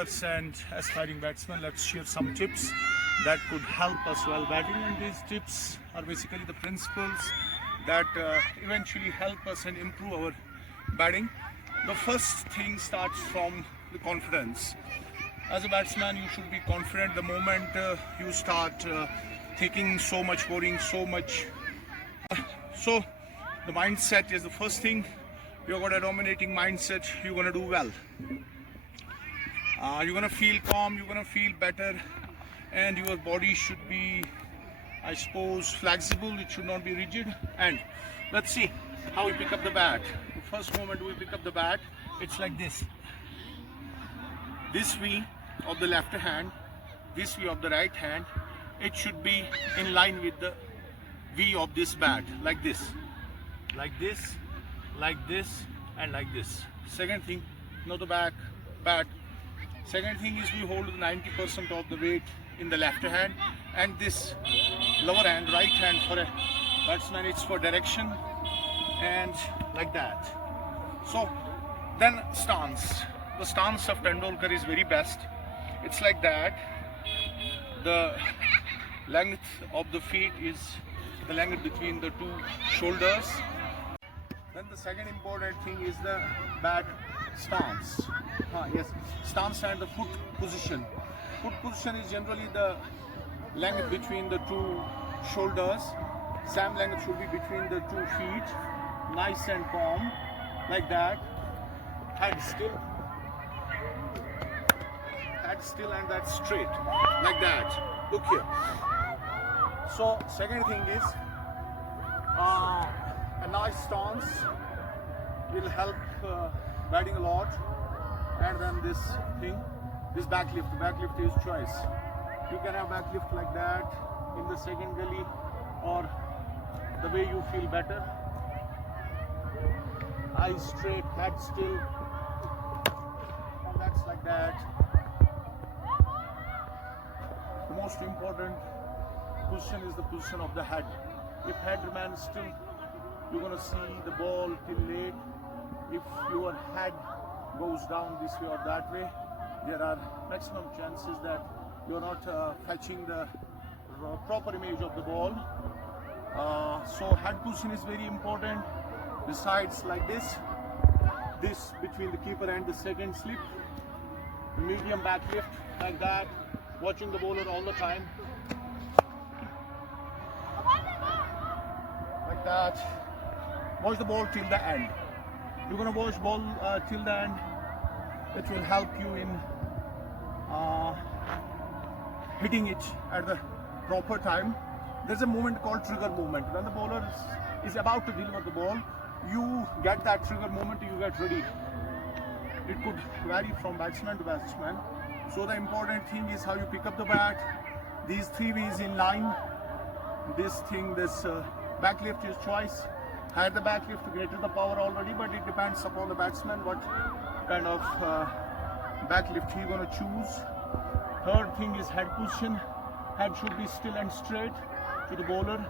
viewers and aspiring batsmen, let's share some tips that could help us while batting. And these tips are basically the principles that eventually help us and improve our batting. The first thing starts from the confidence. As a batsman, you should be confident the moment you start thinking so much, worrying so much. So the mindset is the first thing. You've got a dominating mindset, you're going to do well. You're going to feel calm, you're going to feel better, and your body should be, I suppose, flexible. It should not be rigid. And let's see how we pick up the bat. The first moment we pick up the bat, it's like this. This V of the left hand, this V of the right hand, it should be in line with the V of this bat, like this, like this, like this, and like this. Second thing, now the bat. Second thing is we hold 90% of the weight in the left hand, and this lower hand, right hand, for a batsman, it's for direction, and like that. So then stance. The stance of Tendulkar is very best. It's like that. The length of the feet is the length between the two shoulders. Then the second important thing is the bat stance. Yes, stance and the foot position. Foot position is generally the length between the two shoulders. Same length should be between the 2 feet. Nice and calm, like that. Head still, and that's straight, like that. Look here. So second thing is a nice stance will help batting a lot. And then this thing, this backlift. Backlift is choice. You can have backlift like that in the second gully, or the way you feel better. Eyes straight, head still, and that's like that. The most important position is the position of the head. If head remains still, you're going to see the ball till late. If your head goes down this way or that way, there are maximum chances that you're not fetching the proper image of the ball. So head position is very important. Besides, like this between the keeper and the second slip, medium back lift, like that, watching the bowler all the time, like that. Watch the ball till the end. You're going to watch ball till the end. It will help you in hitting it at the proper time. There's a movement called trigger movement. When the bowler is about to deliver the ball, you get that trigger moment, you get ready. It could vary from batsman to batsman. So the important thing is how you pick up the bat. These 3 V's in line. This backlift is choice. Had the backlift, greater the power already, but it depends upon the batsman what kind of backlift he's going to choose. Third thing is head position. Head should be still and straight to the bowler.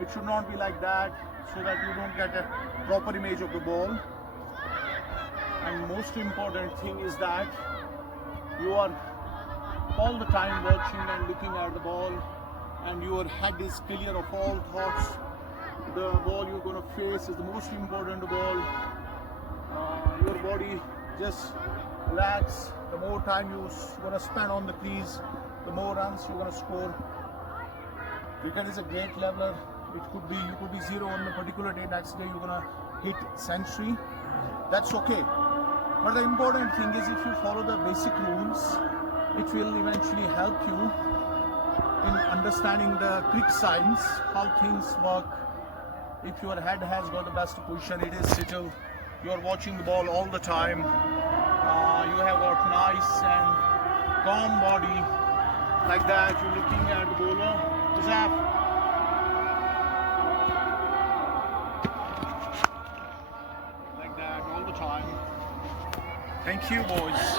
It should not be like that, so that you don't get a proper image of the ball. And most important thing is that you are all the time watching and looking at the ball, and your head is clear of all thoughts. The ball you're going to face is the most important ball. Your body just relax. The more time you're going to spend on the crease, the more runs you're going to score. Cricket is a great leveler. You could be 0 on a particular day. Next day you're going to hit century. That's okay. But the important thing is, if you follow the basic rules, it will eventually help you in understanding the quick signs, how things work. If your head has got the best position, it is settled. You are watching the ball all the time. You have got nice and calm body, like that. You're looking at the bowler. Like that all the time. Thank you, boys.